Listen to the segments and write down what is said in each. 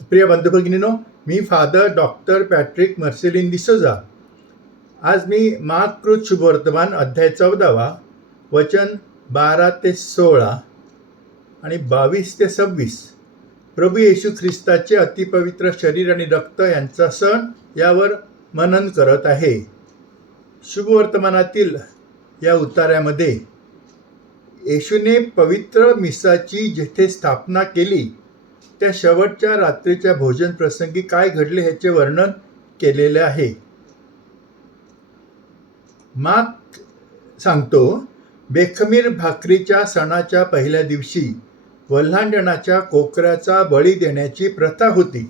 प्रिय बंधुभगिनीनो मी father doctor Patrick Marcellin D'Souza आज मी माकृत शुभवर्तमान अध्याय चौदावा वचन बारा ते सोळा आणि बावीस ते सव्वीस. प्रभू येशू ख्रिस्ताचे अतिपवित्र शरीर आणि रक्त यांचा सण यावर मनन करत आहे. शुभवर्तमानातील या उतार्यामध्ये येशूने पवित्र मिसाची जिथे स्थापना केली त्या शेवटच्या रात्रीच्या भोजन प्रसंगी काय घडले ह्याचे वर्णन केलेले आहे. मात सांगतो बेखमीर भाकरीच्या सणाच्या पहिल्या दिवशी वल्हांडणाच्या कोकऱ्याचा बळी देण्याची प्रथा होती.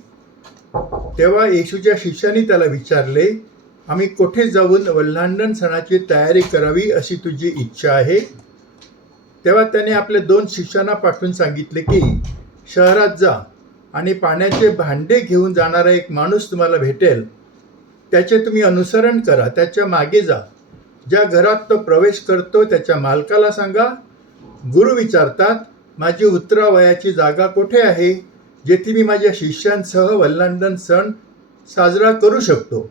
तेव्हा येशूच्या शिष्याने त्याला विचारले आम्ही कोठे जाऊन वल्हांडण सणाची तयारी करावी अशी तुझी इच्छा आहे? तेव्हा त्याने आपल्या दोन शिष्यांना पाठवून सांगितले की शहरात जा आणि पाण्याचे भांडे घेऊन जाणारा एक माणूस तुम्हाला भेटेल. त्याचे तुम्ही अनुसरण करा त्याच्यामागे जा. ज्या घरात तो प्रवेश करतो त्याच्या मालकाला सांगा गुरु विचारतात माझी उत्तरावयाची जागा कोठे आहे? जेथे मी माझ्या शिष्यांसह वल्लांडन सण साजरा करू शकतो.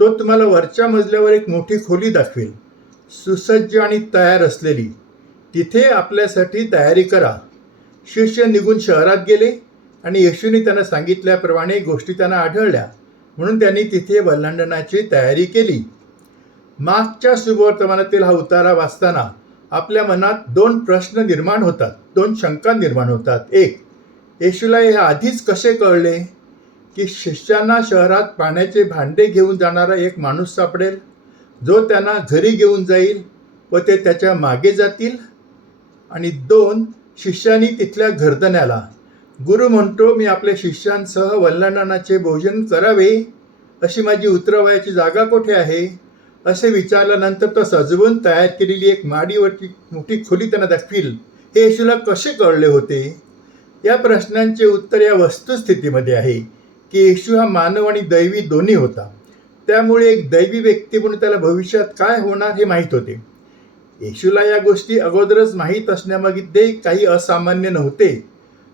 तो तुम्हाला वरच्या मजल्यावर एक मोठी खोली दाखवेल सुसज्ज आणि तयार असलेली. तिथे आपल्यासाठी तयारी करा. शिष्य निघून शहरात गेले आणि येशूने त्यांना सांगितल्याप्रमाणे गोष्टी त्यांना आढळल्या. म्हणून त्यांनी तिथे वल्लांडनाची तयारी केली. मागच्या सुवर्तमानातील हा उतारा वाचताना आपल्या मनात दोन प्रश्न निर्माण होतात दोन शंका निर्माण होतात. एक येशूला हे आधीच कसे कळले की शिष्यांना शहरात पाण्याचे भांडे घेऊन जाणारा एक माणूस सापडेल? जो त्यांना घरी घेऊन जाईल व ते त्याच्यामागे जातील? आणि दोन शिष्यांनी तिथल्या घरदण्याला गुरु म्हणतो मी आपल्या शिष्यांसह वल्लांडणाचे भोजन करावे अशी माझी उतरवायची जागा कोठे आहे? असे विचारल्यानंतर तो सजवून तयार केलेली एक माडीवरची मोठी खोली त्यांना दाखवील. हे येशूला कसे कळले होते? या प्रश्नांचे उत्तर या वस्तुस्थितीमध्ये आहे की येशू हा मानव आणि दैवी दोन्ही होता. त्यामुळे एक दैवी व्यक्ती म्हणून त्याला भविष्यात काय होणार हे माहीत होते. येशूला या गोष्टी अगोदरच माहीत असण्यामागे काही असामान्य नव्हते.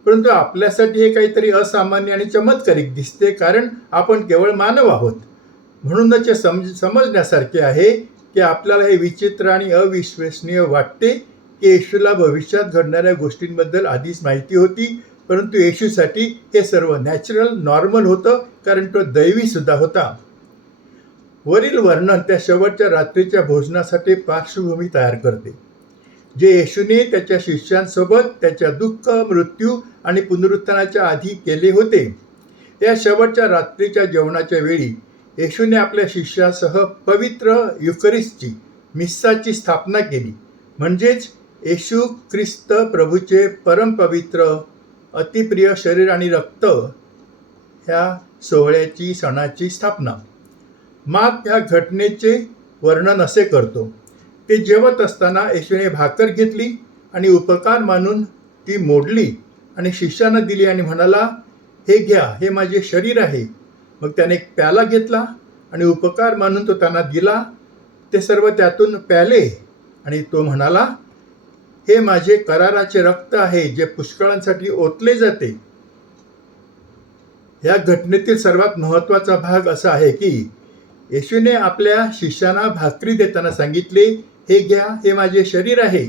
परंतु आपल्यासाठी हे काहीतरी असामान्य आणि चमत्कारिक दिसते कारण आपण केवळ मानव आहोत. म्हणूनच हे समज समजण्यासारखे आहे की आपल्याला हे विचित्र आणि अविश्वसनीय वाटते की येशूला भविष्यात घडणाऱ्या गोष्टींबद्दल आधीच माहिती होती परंतु येशूसाठी हे सर्व नॅचरल नॉर्मल होतं कारण तो दैवीसुद्धा होता. वरील वर्णन त्या शेवटच्या रात्रीच्या भोजनासाठी पार्श्वभूमी तयार करते. जे येशूने त्याच्या शिष्यांसोबत त्याच्या दुःख मृत्यू आणि पुनरुत्थानाच्या आधी केले होते या शेवटच्या रात्रीच्या जेवणाच्या वेळी येशूने आपल्या शिष्यासह पवित्र युकरिसची मिस्साची स्थापना केली. म्हणजेच येशू ख्रिस्त प्रभूचे परमपवित्र अतिप्रिय शरीर आणि रक्त ह्या सोहळ्याची सणाची स्थापना. माग त्या घटनेचे वर्णन असे करतो ते जेवत असताना येशूने भाकर घेतली आणि उपकार मानून ती मोडली आणि शिष्यानं दिली आणि म्हणाला हे घ्या हे माझे शरीर आहे. मग त्याने एक प्याला घेतला आणि उपकार मानून तो त्यांना दिला. ते सर्व त्यातून प्याले आणि तो म्हणाला हे माझे कराराचे रक्त आहे जे पुष्कळांसाठी ओतले जाते. या घटनेतील सर्वात महत्त्वाचा भाग असा आहे की येशूने आपल्या शिष्यांना भाकरी देताना सांगितले हे घ्या हे माझे शरीर आहे.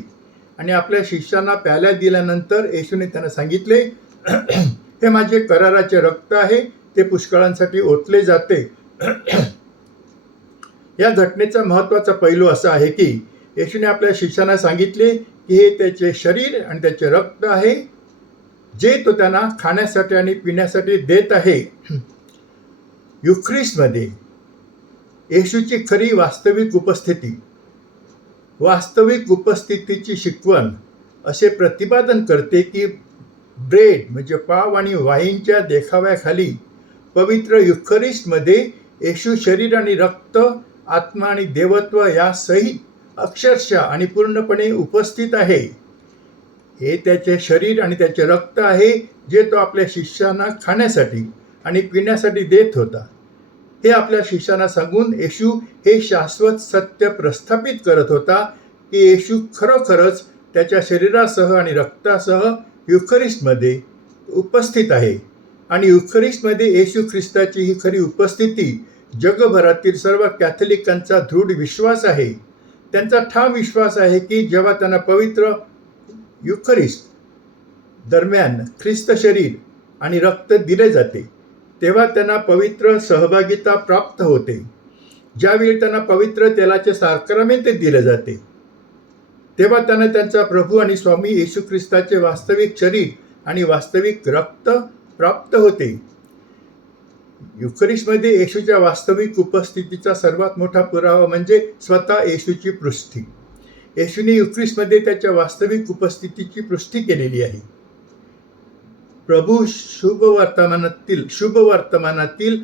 आणि आपल्या शिष्यांना प्याल्या दिल्यानंतर येशूने त्यांना सांगितले हे माझे कराराचे रक्त आहे ते पुष्कळांसाठी ओतले जाते. या घटनेचा महत्त्वाचा पैलू असा आहे की येशूने आपल्या शिष्यांना सांगितले की हे त्याचे शरीर आणि त्याचे रक्त आहे जे तो त्यांना खाण्यासाठी आणि पिण्यासाठी देत आहे. युख्रिस्टमध्ये येशूची खरी वास्तविक उपस्थिती. वास्तविक उपस्थितीची शिकवण असे प्रतिपादन करते की ब्रेड म्हणजे पाव आणि वाईनच्या देखाव्याखाली पवित्र युखरिस्टमध्ये येशू शरीर आणि रक्त आत्मा आणि देवत्व यासहित अक्षरशः आणि पूर्णपणे उपस्थित आहे. हे त्याचे शरीर आणि त्याचे रक्त आहे जे तो आपल्या शिष्यांना खाण्यासाठी आणि पिण्यासाठी देत होता. हे आपल्या शिष्यांना सांगून येशू हे शाश्वत सत्य प्रस्थापित करत होता की येशू खरोखरच त्याच्या शरीरासह आणि रक्तासह युखरिस्टमध्ये उपस्थित आहे. आणि युखरिस्टमध्ये येशू ख्रिस्ताची ही खरी उपस्थिती जगभरातील सर्व कॅथलिकांचा दृढ विश्वास आहे. त्यांचा ठाम विश्वास आहे की जेव्हा त्यांना पवित्र युखरिस्ट दरम्यान ख्रिस्त शरीर आणि रक्त दिले जाते. तेव्हा त्यांना पवित्र सहभागिता प्राप्त होते. ज्यावेळी त्यांना पवित्र तेलाचे साक्रमेंट दिले जाते. तेव्हा त्यांना त्यांचा प्रभू आणि स्वामी येशू ख्रिस्ताचे वास्तविक शरीर आणि वास्तविक रक्त प्राप्त होते. युखरिस्टमध्ये येशूच्या वास्तविक उपस्थितीचा सर्वात मोठा पुरावा म्हणजे स्वतः येशूची पृष्ठी. येशूने युख्रिस्टमध्ये त्याच्या वास्तविक उपस्थितीची पृष्ठी केलेली आहे. प्रभू शुभ वर्तमानातील शुभ वर्तमानातील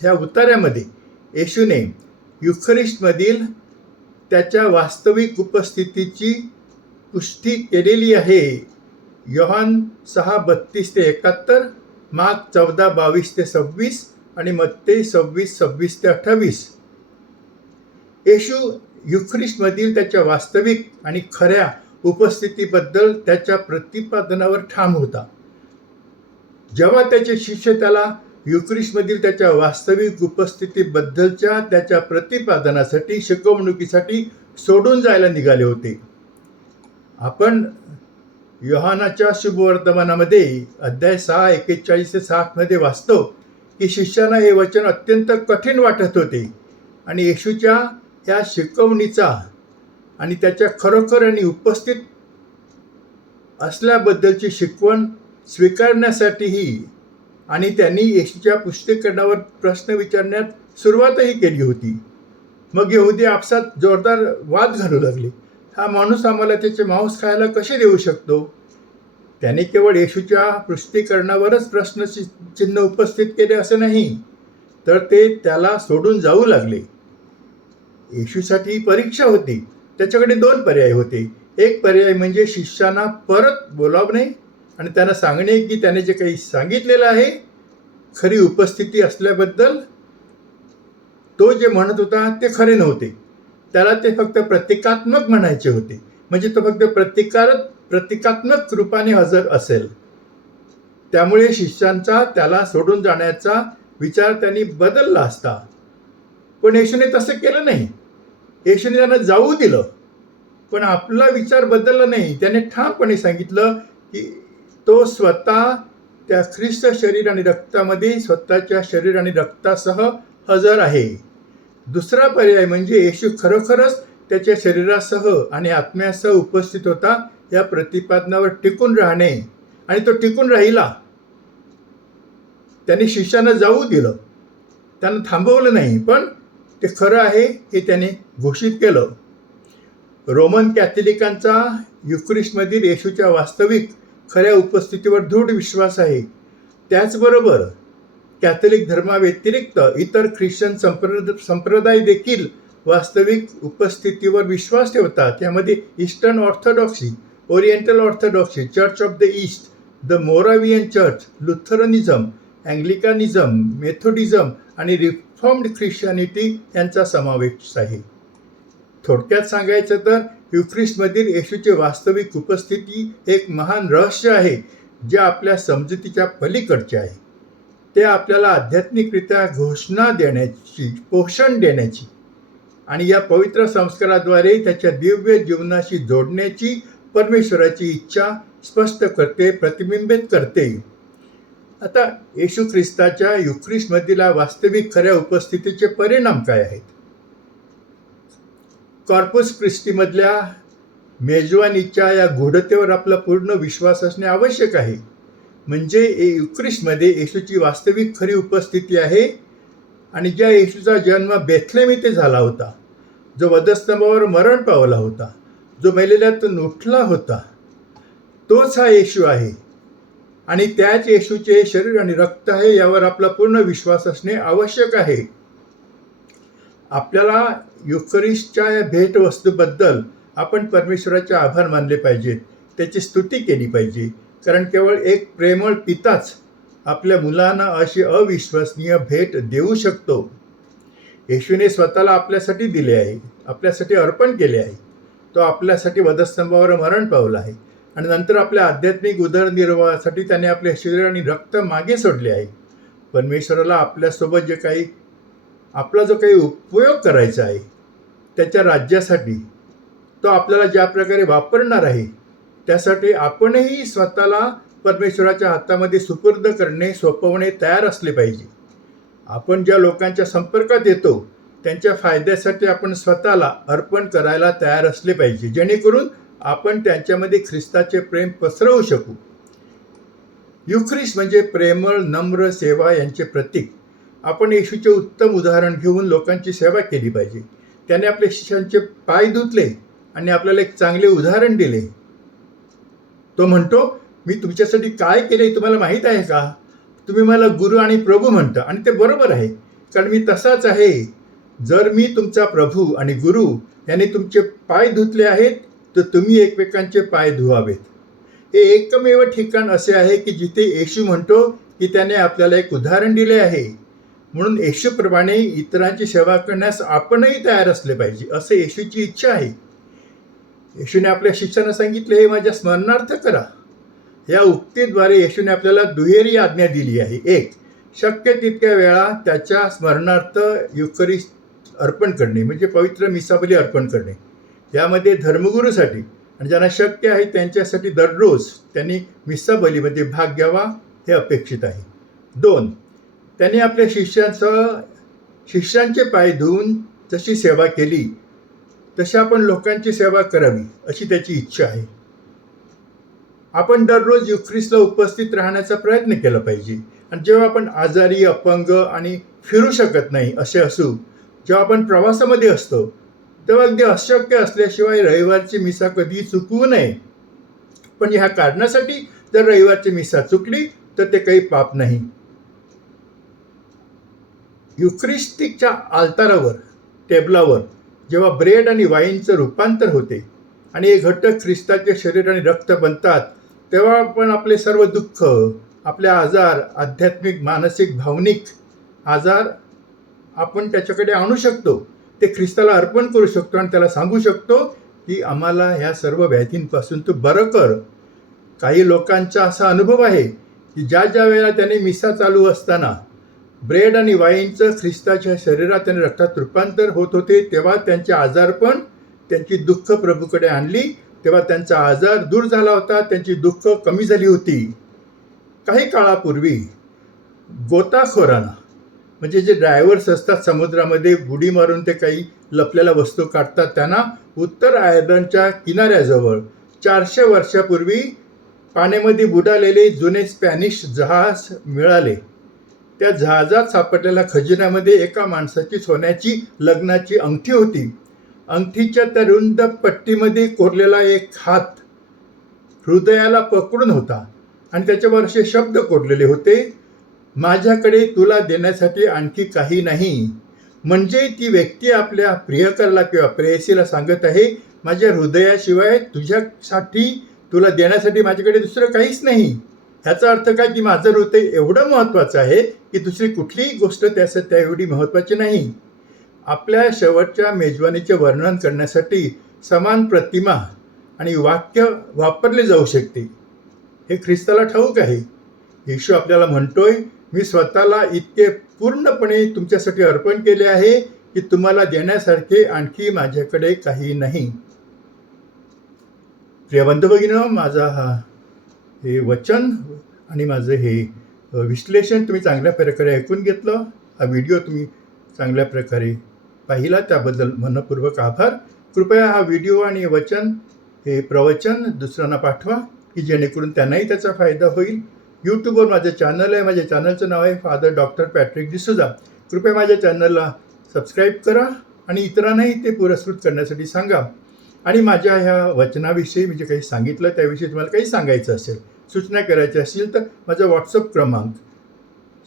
ह्या उतार्यामध्ये येशूने युखरिस्टमधील त्याच्या वास्तविक उपस्थितीची पुष्टी केलेली आहे. योहान सहा बत्तीस ते एकाहत्तर माग चौदा बावीस ते सव्वीस आणि मत्ते सव्वीस सव्वीस ते अठ्ठावीस. येशू युख्रिस्टमधील त्याच्या वास्तविक आणि खऱ्या उपस्थितीबद्दल त्याच्या प्रतिपादनावर ठाम होता. जेव्हा त्याचे शिष्य त्याला युक्रिस्टमधील त्याच्या वास्तविक उपस्थितीबद्दलच्या त्याच्या प्रतिपादनासाठी शिकवणुकीसाठी सोडून जायला निघाले होते. आपण योहानाच्या शुभवर्तमानामध्ये अध्याय सहा एकेचाळीस ते साठमध्ये वाचतो की शिष्यांना हे वचन अत्यंत कठीण वाटत होते आणि येशूच्या या शिकवणीचा आणि त्याच्या खरोखर आणि उपस्थित असल्याबद्दलची शिकवण स्वीकारण्यासाठीही आणि त्यांनी येशूच्या पुष्टीकरणावर प्रश्न विचारण्यात सुरुवातही केली होती. मग यहुदी आपसात जोरदार वाद घालू लागले. हा माणूस आम्हाला त्याचे मांस खायला कसे देऊ शकतो? त्याने केवळ येशूच्या पुष्टीकरणावरच प्रश्न चि- चिन्ह उपस्थित केले असे नाही तर ते त्याला सोडून जाऊ लागले. येशूसाठी परीक्षा होती. त्याच्याकडे दोन पर्याय होते. एक पर्याय म्हणजे शिष्यांना परत बोलावणे आणि त्यांना सांगणे की त्याने जे काही सांगितलेलं आहे खरी उपस्थिती असल्याबद्दल तो जे म्हणत होता ते खरे नव्हते. त्याला ते फक्त प्रतिकात्मक म्हणायचे होते. म्हणजे तो फक्त प्रतिकार प्रतिकात्मक रूपाने हजर असेल. त्यामुळे शिष्यांचा त्याला सोडून जाण्याचा विचार त्यांनी बदलला असता. पण येशूने तसं केलं नाही. येशूने त्यांना जाऊ दिलं. पण आपला विचार बदलला नाही. त्याने ठामपणे सांगितलं की तो स्वतः त्या ख्रिस्त शरीर आणि रक्तामध्ये स्वतःच्या शरीर आणि रक्तासह हजर आहे. दुसरा पर्याय म्हणजे येशू खरोखरच त्याच्या शरीरासह आणि आत्म्यासह उपस्थित होता या प्रतिपादनावर टिकून राहणे. आणि तो टिकून राहिला. त्याने शिष्यानं जाऊ दिलं. त्यांना थांबवलं नाही पण ते खरं आहे हे त्याने घोषित केलं. रोमन कॅथलिकांचा युक्रिस्टमधील येशूच्या वास्तविक खऱ्या उपस्थितीवर दृढ विश्वास आहे. त्याचबरोबर कॅथलिक धर्माव्यतिरिक्त इतर ख्रिश्चन संप्रद संप्रदाय देखील वास्तविक उपस्थितीवर विश्वास ठेवतात. यामध्ये Eastern Orthodoxy Oriental Orthodoxy Church of the East the Moravian Church Lutheranism Anglicanism Methodism आणि रिफॉर्म्ड ख्रिश्चनिटी यांचा समावेश आहे. थोडक्यात सांगायचं तर युफ्रिसमधील येशूची वास्तविक उपस्थिती एक महान रहस्य आहे जे आपल्या समजुतीच्या पलीकडचे आहे. ते आपल्याला आध्यात्मिकरित्या घोषणा देण्याची पोषण देण्याची आणि या पवित्र संस्काराद्वारे त्याच्या दिव्य जीवनाशी जोडण्याची परमेश्वराची इच्छा स्पष्ट करते प्रतिबिंबित करते. आता येशू ख्रिस्ताच्या युख्रिस्टमधील वास्तविक खऱ्या उपस्थितीचे परिणाम काय आहेत? कॉर्पस क्रिस्टीमधल्या मेजवानीच्या या घोडतेवर आपला पूर्ण विश्वास असणे आवश्यक आहे. म्हणजे ए- युक्रिस्टमध्ये येशूची वास्तविक खरी उपस्थिती आहे आणि ज्या येशूचा जन्म बेथलेम येथे झाला होता जो वधस्तंभावर मरण पावला होता जो मेलेल्यातून उठला होता तोच हा येशू आहे. आणि त्याच येशूचे शरीर आणि रक्त आहे यावर आपला पूर्ण विश्वास असणे आवश्यक आहे. आपल्याला युक्रिस्टच्या या भेटवस्तूबद्दल आपण परमेश्वराचे आभार मानले पाहिजेत. त्याची स्तुती केली पाहिजे. कारण केवळ एक प्रेमळ पिताच आपल्या मुलांना अशी अविश्वसनीय भेट देऊ शकतो. येशूने स्वतःला आपल्यासाठी दिले आहे. आपल्यासाठी अर्पण केले आहे. तो आपल्यासाठी वधस्तंभावर मरण पावला आहे. आणि नंतर आपल्या आध्यात्मिक उदरनिर्वाहासाठी त्याने आपले शरीर आणि रक्त मागे सोडले आहे. परमेश्वराला आपल्यासोबत जे काही आपला जो काही उपयोग करायचा आहे त्याच्या राज्यासाठी तो आपल्याला ज्या प्रकारे वापरणार आहे त्यासाठी आपणही स्वतःला परमेश्वराच्या हातामध्ये सुपूर्द करणे सोपवणे तयार असले पाहिजे. आपण ज्या लोकांच्या संपर्कात येतो त्यांच्या फायद्यासाठी आपण स्वतःला अर्पण करायला तयार असले पाहिजे जेणेकरून आपण त्यांच्यामध्ये ख्रिस्ताचे प्रेम पसरवू शकू. युख्रिस म्हणजे प्रेमळ नम्र सेवा यांचे प्रतीक. आपण येशूचे उत्तम उदाहरण घेऊन लोकांची सेवा केली पाहिजे. त्याने आपल्या शिष्यांचे पाय धुतले आणि आपल्याला एक चांगले उदाहरण दिले. तो म्हणतो मी तुमच्यासाठी काय केले तुम्हाला माहीत आहे का? तुम्ही मला गुरु आणि प्रभू म्हणता. आणि ते बरोबर आहे कारण मी तसाच आहे. जर मी तुमचा प्रभू आणि गुरु याने तुमचे पाय धुतले आहेत तर तुम्ही एकमेकांचे पाय धुवावेत. हे एकमेव ठिकाण असे आहे की जिथे येशू म्हणतो की त्याने आपल्याला एक उदाहरण दिले आहे. म्हणून येशूप्रमाणे इतरांची सेवा करण्यास आपणही तयार असले पाहिजे असं येशूची इच्छा आहे. येशूने आपल्या शिष्यांना सांगितले हे माझ्या स्मरणार्थ करा. या उक्तीद्वारे येशूने आपल्याला दुहेरी आज्ञा दिली आहे. एक शक्य तितक्या वेळा त्याच्या स्मरणार्थ युकरी अर्पण करणे म्हणजे पवित्र मिसाबली अर्पण करणे. यामध्ये धर्मगुरूसाठी आणि ज्यांना शक्य आहे त्यांच्यासाठी दररोज त्यांनी मिसाबलीमध्ये भाग घ्यावा हे अपेक्षित आहे. दोन त्यांनी आपल्या शिष्यांसह शिष्यांचे पाय धुवून जशी सेवा केली तशी आपण लोकांची सेवा करावी अशी त्याची इच्छा आहे. आपण दररोज युख्रिसला उपस्थित राहण्याचा प्रयत्न केला पाहिजे. आणि जेव्हा आपण आजारी अपंग आणि फिरू शकत नाही असे असू जेव्हा आपण प्रवासामध्ये असतो तेव्हा अगदी अशक्य असल्याशिवाय रविवारची मिसा कधी चुकवू नये. पण ह्या कारणासाठी जर रविवारची मिसा चुकली तर ते काही पाप नाही. युक्रिस्टिकच्या आल्तारावर टेबलावर जेव्हा ब्रेड आणि वाईनचं रूपांतर होते आणि हे घटक ख्रिस्ताचे शरीर आणि रक्त बनतात तेव्हा आपण आपले सर्व दुःख आपले आजार आध्यात्मिक मानसिक भावनिक आजार आपण त्याच्याकडे आणू शकतो. ते ख्रिस्ताला अर्पण करू शकतो आणि त्याला सांगू शकतो की आम्हाला ह्या सर्व व्याधींपासून तू बरं कर. काही लोकांचा असा अनुभव आहे की ज्या ज्या वेळेला त्याने मिसा चालू असताना ब्रेड आणि वाईनचं ख्रिस्ताच्या शरीरात आणि रक्तात रूपांतर होत होते तेव्हा त्यांचे आजारपण त्यांची दुःख प्रभूकडे आणली. तेव्हा त्यांचा आजार दूर झाला होता त्यांची दुःख कमी झाली होती. काही काळापूर्वी गोताखोरांना म्हणजे जे ड्रायव्हर्स असतात समुद्रामध्ये बुडी मारून ते काही लपलेल्या वस्तू काढतात त्यांना उत्तर आयर्लंडच्या किनाऱ्याजवळ चारशे वर्षापूर्वी पाण्यामध्ये बुडालेले जुने स्पॅनिश जहाज मिळाले. त्या जहाजात सापडलेल्या खजिन्यामध्ये एका माणसाची सोन्याची लग्नाची अंगठी होती. अंगठीच्या त्या रुंद पट्टीमध्ये कोरलेला एक हात हृदयाला पकडून होता आणि त्याच्यावर असे शब्द कोरलेले होते माझ्याकडे तुला देण्यासाठी आणखी काही नाही. म्हणजे ती व्यक्ती आपल्या प्रियकरला किंवा प्रेयसीला सांगत आहे माझ्या हृदयाशिवाय तुझ्यासाठी तुला देण्यासाठी माझ्याकडे दुसरं काहीच नाही. ह्याचा अर्थ काय की माझं हृदय एवढं महत्त्वाचं आहे की दुसरी कुठलीही गोष्ट त्यास त्या एवढी महत्त्वाची नाही. आपल्या शेवटच्या मेजवानीचे वर्णन करण्यासाठी समान प्रतिमा आणि वाक्य वापरले जाऊ शकते. हे ख्रिस्ताला ठाऊक आहे. येशू आपल्याला म्हणतोय मी स्वतःला इतके पूर्णपणे तुमच्यासाठी अर्पण केले आहे की तुम्हाला देण्यासारखे आणखी माझ्याकडे काही नाही. प्रिय बंधू भगिनीनो, माझा हा हे वचन आणि माझं हे विश्लेषण तुम्ही चांगल्या प्रकारे ऐकून घेतलं. हा व्हिडिओ तुम्ही चांगल्या प्रकारे पाहिला. त्याबद्दल मनपूर्वक आभार. कृपया हा व्हिडिओ आणि वचन हे प्रवचन दुसऱ्यांना पाठवा की जेणेकरून त्यांनाही त्याचा फायदा होईल. यूट्यूबवर माझं चॅनल आहे. माझ्या चॅनलचं नाव आहे फादर डॉक्टर पॅट्रिक डिसुजा कृपया माझ्या चॅनलला सबस्क्राईब करा आणि इतरांनाही ते पुरस्कृत करण्यासाठी सांगा. आणि माझ्या ह्या वचनाविषयी मी जे काही सांगितलं त्याविषयी तुम्हाला काही सांगायचं असेल सूचना करायच्या असेल तर माझा व्हॉट्सअप क्रमांक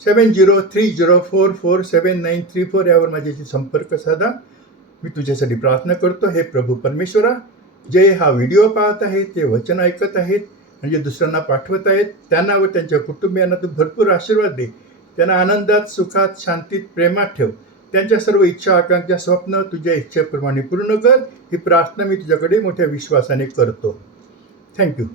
seven zero three zero four four seven nine three four यावर माझ्याशी संपर्क साधा. मी तुझ्यासाठी प्रार्थना करतो हे प्रभू परमेश्वरा जे हा व्हिडिओ पाहत आहेत ते वचन ऐकत आहेत म्हणजे दुसऱ्यांना पाठवत आहेत त्यांना व त्यांच्या कुटुंबियांना तू भरपूर आशीर्वाद दे. त्यांना आनंदात सुखात शांतीत प्रेमात ठेव. त्यांच्या सर्व इच्छा आकांक्षा स्वप्न तुझ्या इच्छेप्रमाणे पूर्ण कर. ही प्रार्थना मी तुझ्याकडे मोठ्या विश्वासाने करतो. थँक्यू